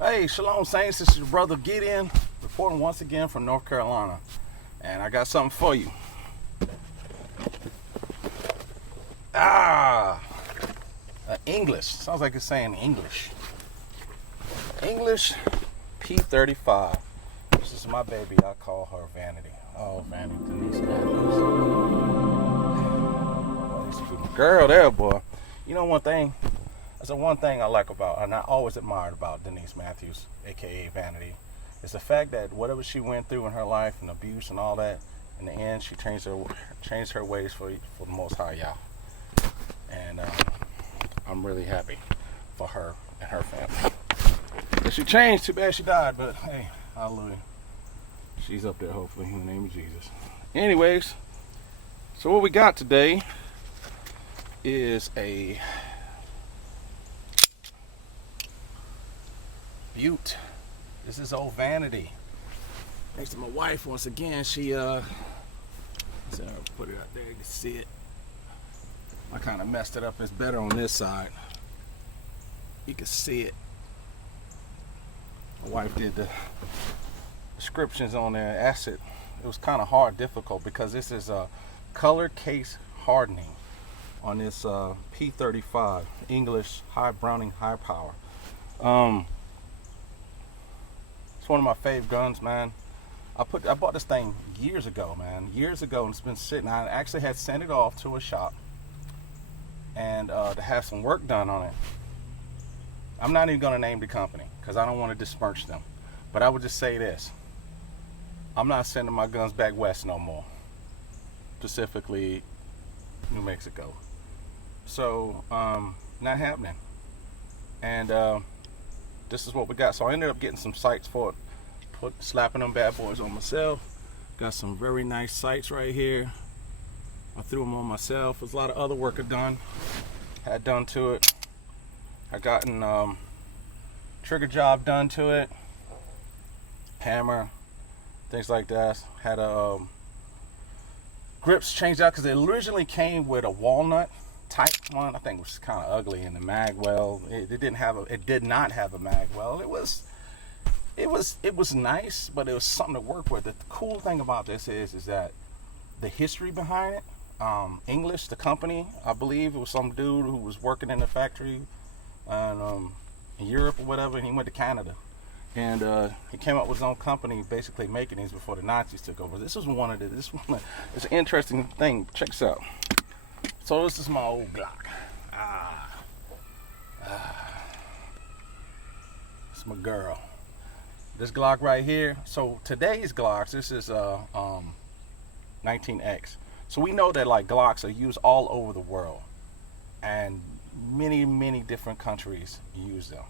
Hey, Shalom Saints, this is your brother Gideon, reporting once again from North Carolina. And I got something for you. English. Sounds like it's saying English. English P35. This is my baby. I call her Vanity. Oh, Vanity, Denise Matthews. Boy, this is a girl there, boy. You know one thing? That's the one thing I like about, and I always admired about Denise Matthews, aka Vanity, is the fact that whatever she went through in her life and abuse and all that, in the end she changed her ways for the Most High Yah. And I'm really happy for her and her family. If she changed, too bad she died, but hey, hallelujah. She's up there hopefully in the name of Jesus. Anyways, so what we got today is a Butte. This is old Vanity. Next to my wife once again. She so I'll put it out there, you can see it. I kind of messed it up. It's better on this side. You can see it. My wife did the descriptions on there. Acid. It was kind of hard, difficult, because this is a color case hardening on this P35 English high Browning high power. It's one of my fave guns, man. I bought this thing years ago, man. Years ago, and it's been sitting. I actually had sent it off to a shop and to have some work done on it. I'm not even going to name the company because I don't want to besmirch them. But I would just say this. I'm not sending my guns back west no more. Specifically, New Mexico. So, not happening. And this is what we got. So I ended up getting some sights for it, slapping them bad boys on myself. Got some very nice sights right here. I threw them on myself. There's a lot of other work had done to it. I gotten trigger job done to it, hammer, things like that. Had a grips changed out because it originally came with a walnut type one. I think it was kind of ugly in the mag well. It did not have a mag well. It was nice, but it was something to work with. The cool thing about this is that the history behind it. English, the company, I believe it was some dude who was working in the factory in Europe or whatever, and he went to Canada. And he came up with his own company basically making these before the Nazis took over. It's an interesting thing. Check this out. So this is my old Glock. It's my girl. This Glock right here. So today's Glocks, this is 19X. So we know that like Glocks are used all over the world, and many different countries use them.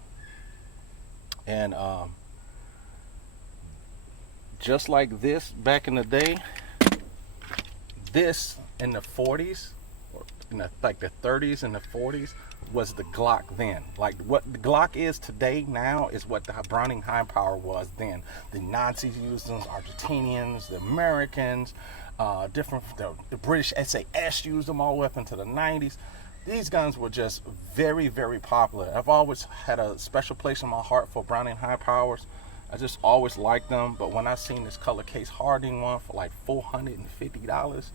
And just like this back in the day, this in the 40s, or like the 30s and the 40s, was the Glock then. Like what the Glock is today now is what the Browning high power was then. The Nazis used them, Argentinians, the Americans, the British SAS used them all the way up into the 90s. These guns were just very popular. I've always had a special place in my heart for Browning high powers. I just always liked them, but when I seen this color case hardening one for like $450,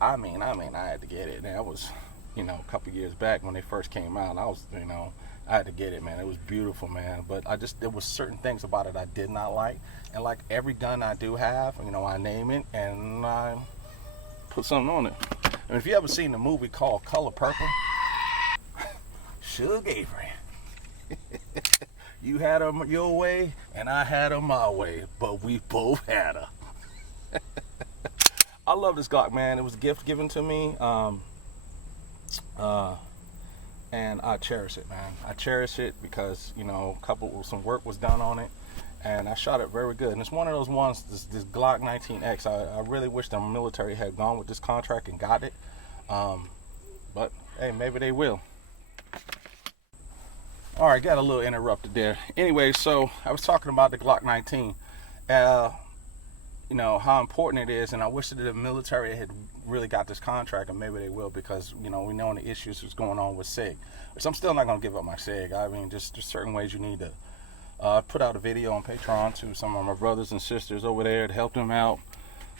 I mean, I had to get it. And that was, a couple years back when they first came out. I had to get it, man. It was beautiful, man. But there was certain things about it I did not like. And like every gun I do have, I name it and I put something on it. And if you ever seen the movie called Color Purple, Suge Avery. You had her your way, and I had her my way, but we both had her. I love this Glock, man. It was a gift given to me, and I cherish it, man. I cherish it because, some work was done on it, and I shot it very good. And it's one of those ones, this Glock 19X, I really wish the military had gone with this contract and got it, but hey, maybe they will. All right, got a little interrupted there. Anyway, so I was talking about the Glock 19. How important it is, and I wish that the military had really got this contract, and maybe they will, because we know the issues that's going on with SIG. Which I'm still not going to give up my SIG. I mean, just certain ways you need to I put out a video on Patreon to some of my brothers and sisters over there to help them out.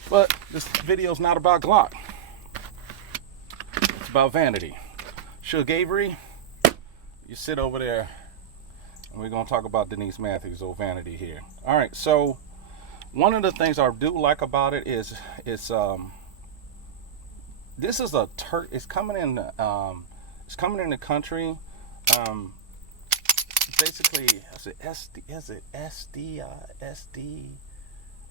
But this video is not about Glock. It's about vanity. Suge Avery, you sit over there, and we're going to talk about Denise Matthews' old vanity here. All right, so one of the things I do like about it is this is a it's coming in the country. Basically, is it SDI, I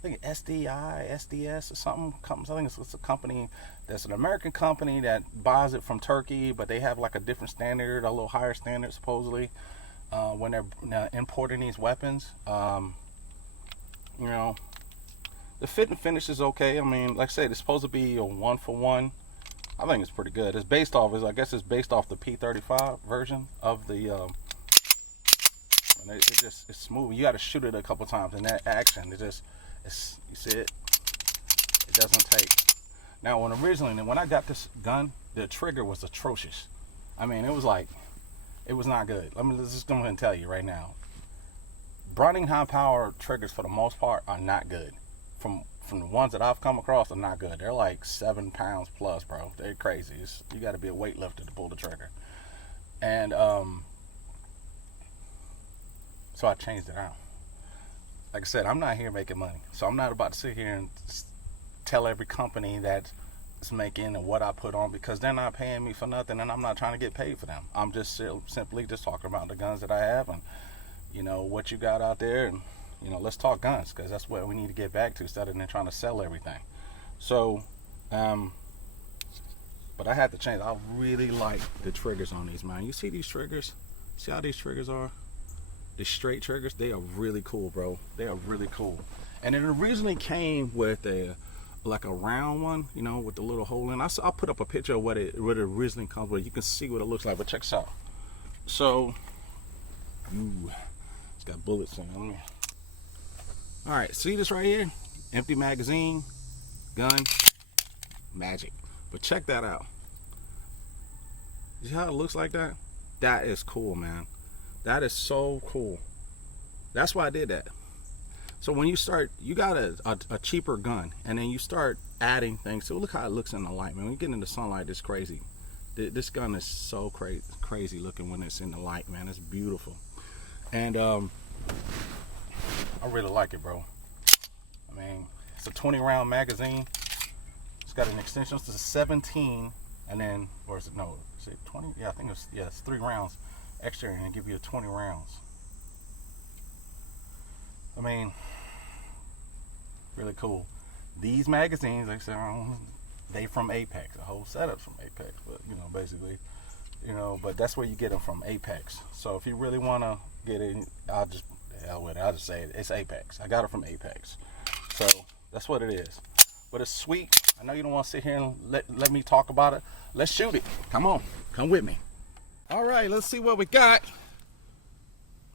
think SDI, SDS or something. I think it's a company that's an American company that buys it from Turkey, but they have like a different standard, a little higher standard supposedly, when they're importing these weapons. You know, the fit and finish is okay. I mean, like I said, it's supposed to be a 1-for-1. I think it's pretty good. It's based off, I guess it's based off the P35 version of the. And it's smooth. You got to shoot it a couple times, and that action, you see it. It doesn't take. Now, when I got this gun, the trigger was atrocious. I mean, it was not good. Let's just go ahead and tell you right now. Browning high power triggers, for the most part, are not good. From the ones that I've come across, are not good. They're like 7 pounds plus, bro. They're crazy. You got to be a weightlifter to pull the trigger. And so I changed it out. Like I said, I'm not here making money, so I'm not about to sit here and tell every company that's making and what I put on, because they're not paying me for nothing, and I'm not trying to get paid for them. I'm just simply just talking about the guns that I have, and you know what you got out there, and you know, let's talk guns, because that's what we need to get back to, instead of them trying to sell everything. So, but I had to change. I really like the triggers on these, man. You see these triggers? See how these triggers are? The straight triggers, they are really cool, bro. They are really cool. And it originally came with a round one, you know, with the little hole in. I'll put up a picture of what it originally comes with. You can see what it looks like, but check this out. So, it's got bullets in it. All right, see this right here? Empty magazine, gun, magic. But check that out. See how it looks like that? That is cool, man. That is so cool. That's why I did that. So when you start, you got a cheaper gun, and then you start adding things. So look how it looks in the light, man. When you get in the sunlight, it's crazy. This gun is so crazy looking when it's in the light, man. It's beautiful. And I really like it, bro. I mean, it's a 20-round magazine. It's got an extension to 17, and then, or is it, no, is it 20? Yeah, I think it's 3 rounds extra, and give you 20 rounds. I mean, really cool. These magazines, like I said, they from Apex. The whole setup's from Apex, but you know, basically, you know, but that's where you get them from, Apex. So if you really want to get it, I'll just say it. It's Apex. I got it from Apex. So that's what it is. But it's sweet. I know you don't want to sit here and let me talk about it. Let's shoot it. Come on, come with me. All right, let's see what we got.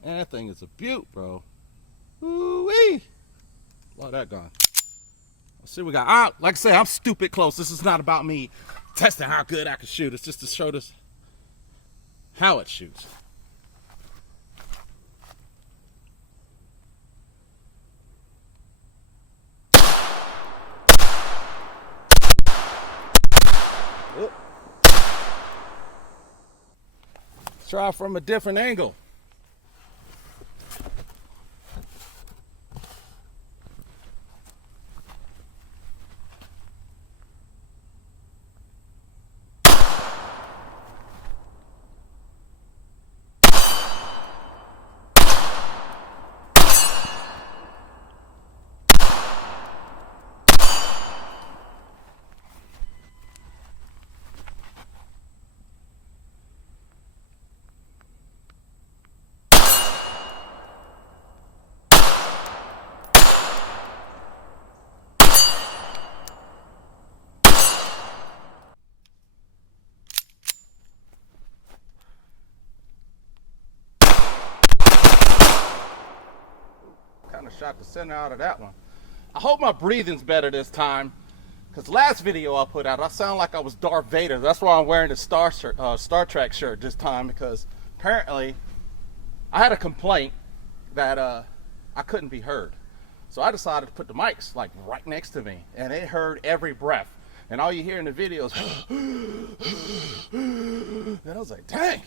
Man, that thing is a beaut, bro. Ooh-wee. Love that gun. Let's see what we got. Like I say, I'm stupid close. This is not about me testing how good I can shoot. It's just to show this how it shoots. Oop. Try from a different angle. Kind of shot the center out of that one. I hope my breathing's better this time, because last video I put out, I sound like I was Darth Vader. That's why I'm wearing the Star Trek shirt this time, because apparently I had a complaint that I couldn't be heard. So I decided to put the mics like right next to me, and it heard every breath. And all you hear in the videos, and I was like, dang.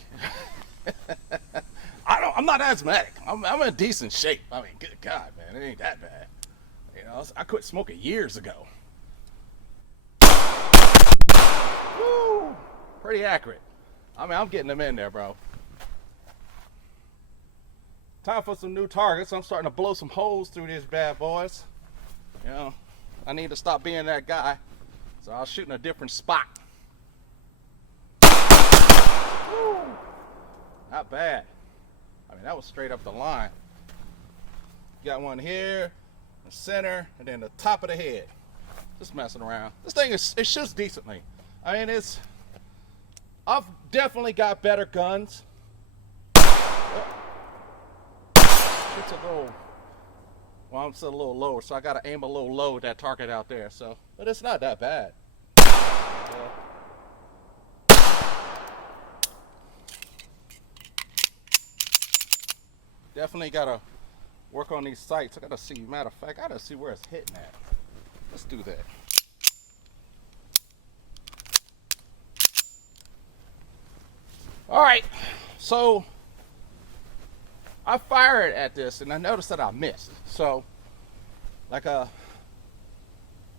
I'm not asthmatic. I'm in decent shape. I mean, good God, man, it ain't that bad. You know, I quit smoking years ago. Woo, pretty accurate. I mean, I'm getting them in there, bro. Time for some new targets. I'm starting to blow some holes through these bad boys. You know, I need to stop being that guy. So I was shooting a different spot. Woo, not bad. I mean, that was straight up the line. Got one here, the center, and then the top of the head. Just messing around. This thing it shoots decently. I mean, I've definitely got better guns. It's a little, well, I'm still a little lower, so I gotta aim a little low at that target out there. So, but it's not that bad. Definitely gotta work on these sights. I gotta see. Matter of fact, I gotta see where it's hitting at. Let's do that. All right, so I fired at this and I noticed that I missed. So,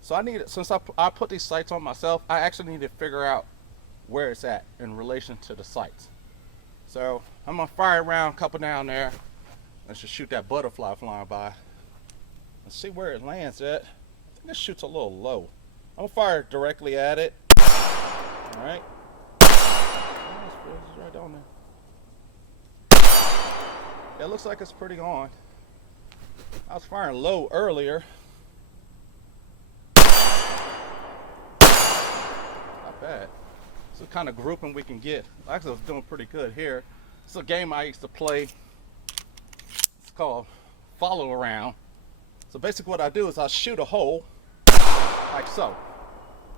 so I needed, since I put these sights on myself, I actually need to figure out where it's at in relation to the sights. So I'm gonna fire around a couple down there. Let's just shoot that butterfly flying by. Let's see where it lands at. I think it shoots a little low. I'm gonna fire directly at it. All right. It's right on there. Yeah, it looks like it's pretty on. I was firing low earlier. Not bad. It's the kind of grouping we can get. Actually, I was doing pretty good here. It's a game I used to play. It's called Follow Around. So basically what I do is I shoot a hole, like so,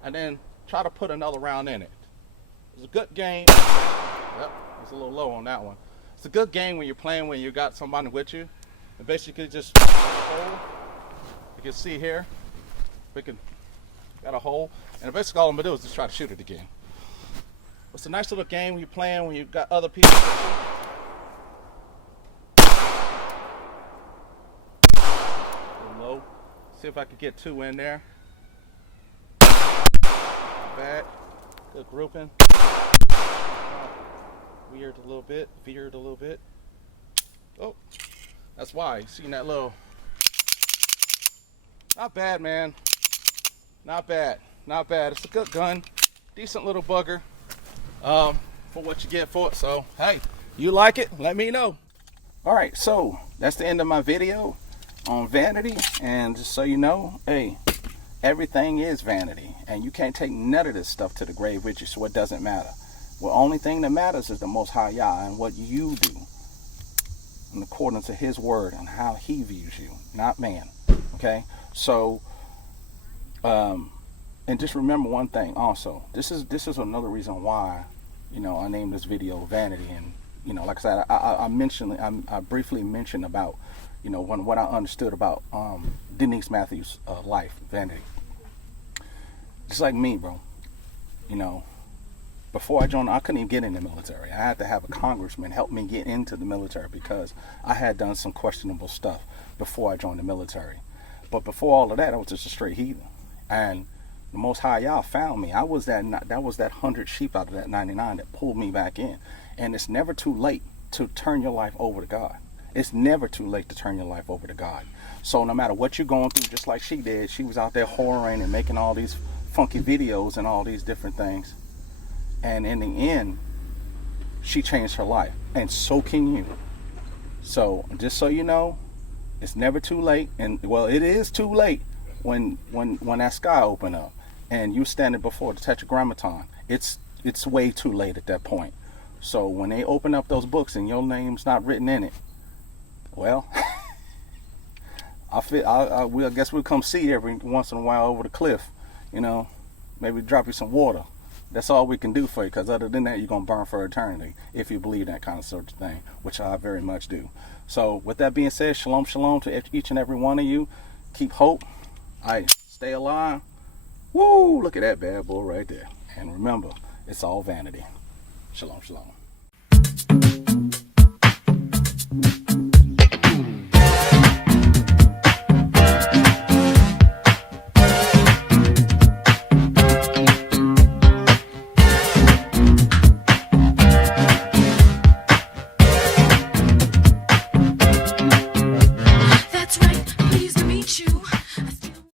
and then try to put another round in it. It's a good game. Yep, it's a little low on that one. It's a good game when you're playing when you got somebody with you. And basically just shoot a hole. You can see here, we can got a hole, and basically all I'm gonna do is just try to shoot it again. It's a nice little game when you're playing when you've got other people with you. A little low. See if I can get two in there. Not bad. Good grouping. Veered a little bit. Oh, that's why. You seen that little. Not bad, man. Not bad. It's a good gun. Decent little bugger. For what you get for it. So, hey, you like it? Let me know. All right, so that's the end of my video on vanity. And just so you know, hey, everything is vanity, and you can't take none of this stuff to the grave with you, so it doesn't matter. The only thing that matters is the Most High Yah and what you do in accordance to His word and how He views you, not man. Okay, so and just remember one thing also. This is another reason why, you know, I named this video vanity. And you know, like I said, I briefly mentioned about, you know, what I understood about Denise Matthews' life, vanity. Just like me, bro. You know, before I joined, I couldn't even get in the military. I had to have a congressman help me get into the military because I had done some questionable stuff before I joined the military. But before all of that, I was just a straight heathen. And the Most High Yah found me. That was that 100 sheep out of that 99 that pulled me back in. And it's never too late to turn your life over to God. It's never too late to turn your life over to God. So no matter what you're going through, just like she did, she was out there whoring and making all these funky videos and all these different things. And in the end, she changed her life. And so can you. So just so you know, it's never too late. And well, it is too late when that sky open up and you standing before the Tetragrammaton. It's way too late at that point. So when they open up those books and your name's not written in it, well, I guess we'll come see you every once in a while over the cliff. You know, maybe drop you some water. That's all we can do for you, because other than that, you're going to burn for eternity if you believe that kind of sort of thing, which I very much do. So with that being said, shalom, shalom to each and every one of you. Keep hope. Stay alive. Woo, look at that bad boy right there. And remember, it's all vanity. Shalom, shalom.